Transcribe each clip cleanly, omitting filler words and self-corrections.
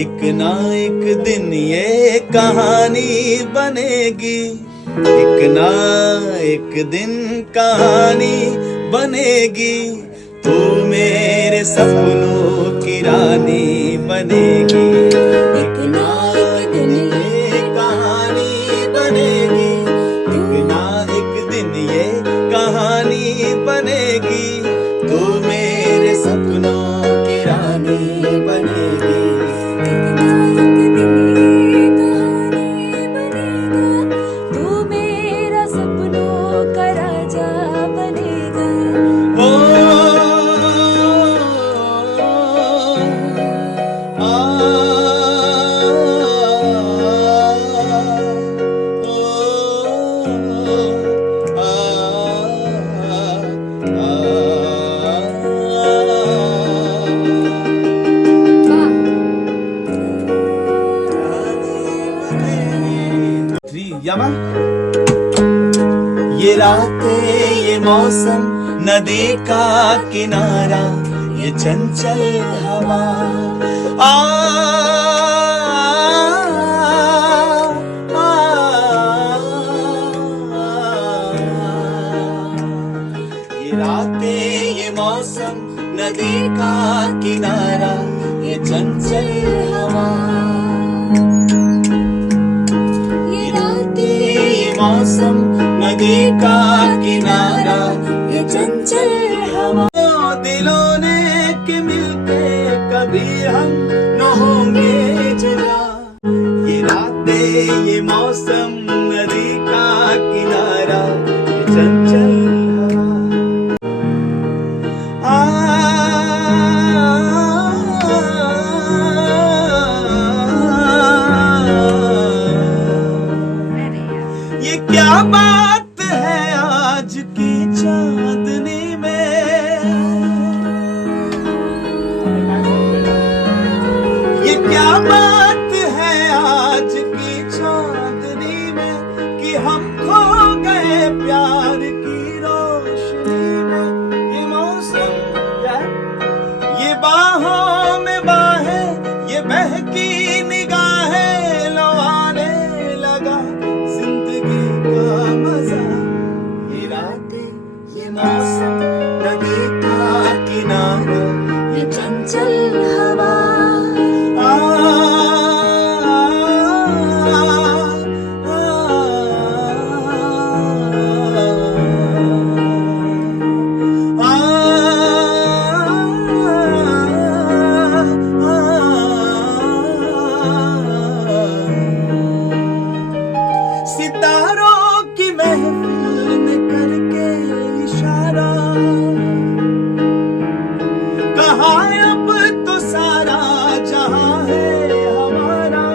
एक ना एक दिन ये कहानी बनेगी, एक ना एक दिन कहानी बनेगी। तू मेरे सपनों की रानी बनेगी, एक ना एक दिन ये कहानी बनेगी, एक ना एक दिन ये कहानी बनेगी। तू मेरे सपनों की रानी बनेगी। ये रातें ये मौसम नदी का किनारा ये चंचल हवा आ, आ, ये रातें ये मौसम नदी का किनारा ये चंचल हवा। मौसम नदी का किनारा ये चंचल हवा। दिलों ने के मिलके कभी हम न होंगे जुदा। ये रातें ये मौसम नदी का किनारा ये चंचल हवा। ये क्या बात है आज की चांदनी में, ये क्या बात है आज की चांदनी में कि हम खो गए प्यार की रोशनी में। ये मौसम ये बाहों में बाहें ये बहकी निगाहें लवाने लगा जिंदगी का मजा। ये रातें ये मौसम नदी का किनारा ये चंचल हवा। आ, सितारों की महफिल में करके इशारा कहा अब तो सारा जहां है हमारा।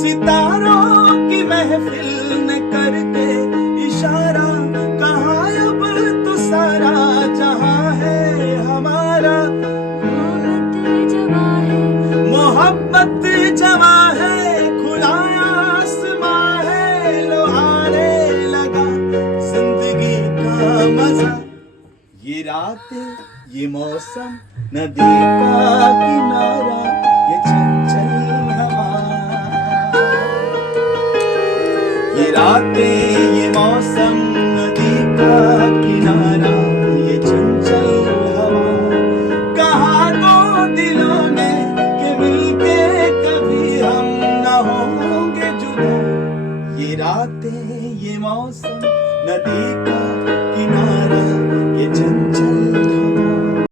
सितारों की महफिल में करके इशारा कहा अब तो सारा जहां है हमारा। मोहब्बत जवा है खुला आसमां है लुभाने लगा जिंदगी का मजा। ये रातें ये मौसम नदी का किनारा ये चंचल हवा। ये रातें ये मौसम नदी का किनारा ये चंचल हवा। कहा दो दिलों ने कि मिलके कभी हम न होंगे जुदा। ये रातें ये मौसम नदी का